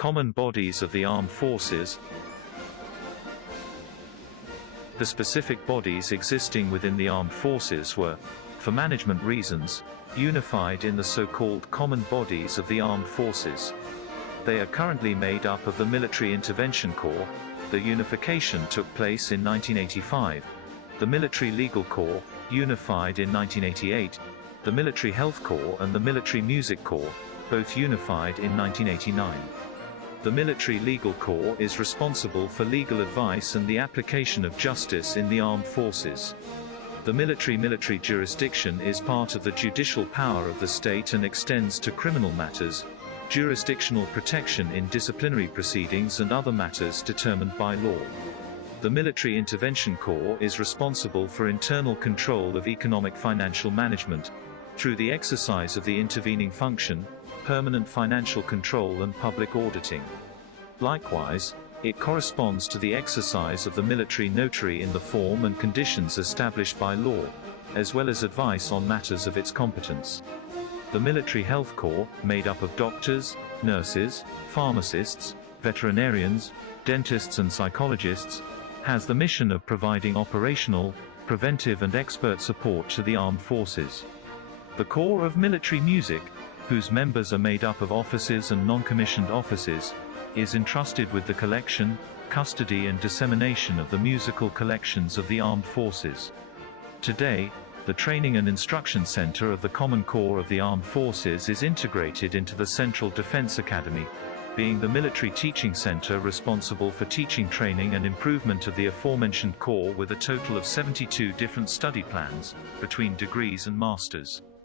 Common bodies of the armed forces. The specific bodies existing within the armed forces were, for management reasons, unified in the so-called common bodies of the armed forces. They are currently made up of the Military Intervention Corps. The unification took place in 1985. The Military Legal Corps, unified in 1988. The Military Health Corps and the Military Music Corps, both unified in 1989. The Military Legal Corps is responsible for legal advice and the application of justice in the armed forces. The military jurisdiction is part of the judicial power of the state and extends to criminal matters, jurisdictional protection in disciplinary proceedings and other matters determined by law. The Military Intervention Corps is responsible for internal control of economic financial management, through the exercise of the intervening function, permanent financial control and public auditing. Likewise, it corresponds to the exercise of the military notary in the form and conditions established by law, as well as advice on matters of its competence. The Military Health Corps, made up of doctors, nurses, pharmacists, veterinarians, dentists and psychologists, has the mission of providing operational, preventive and expert support to the armed forces. The Corps of Military Music, whose members are made up of officers and non-commissioned officers, is entrusted with the collection, custody and dissemination of the musical collections of the armed forces. Today, the Training and Instruction Center of the Common Core of the Armed Forces is integrated into the Central Defense Academy, being the military teaching center responsible for teaching training and improvement of the aforementioned corps with a total of 72 different study plans, between degrees and masters.